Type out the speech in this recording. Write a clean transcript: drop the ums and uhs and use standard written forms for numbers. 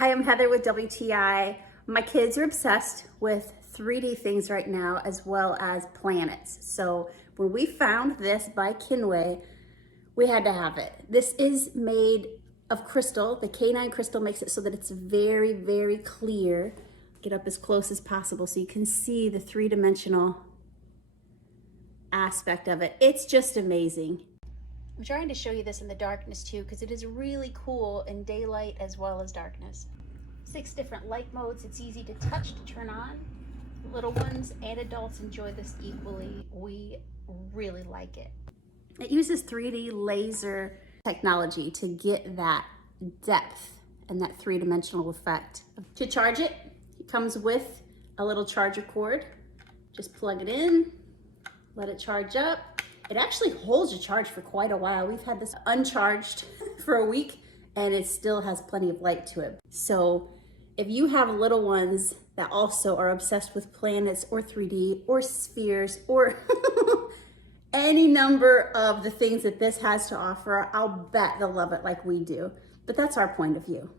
Hi, I'm Heather with WTI. My kids are obsessed with 3D things right now, as well as planets. So when we found this by QIANWEI, we had to have it. This is made of crystal. The K9 crystal makes it so that it's very, very clear. Get up as close as possible so you can see the three-dimensional aspect of it. It's just amazing. I'm trying to show you this in the darkness too, because it is really cool in daylight as well as darkness. 6 different light modes. It's easy to touch to turn on. Little ones and adults enjoy this equally. We really like it. It uses 3D laser technology to get that depth and that three-dimensional effect. To charge it, it comes with a little charger cord. Just plug it in, let it charge up. It actually holds your charge for quite a while. We've had this uncharged for a week and it still has plenty of light to it. So if you have little ones that also are obsessed with planets or 3D or spheres or any number of the things that this has to offer, I'll bet they'll love it like we do. But that's our point of view.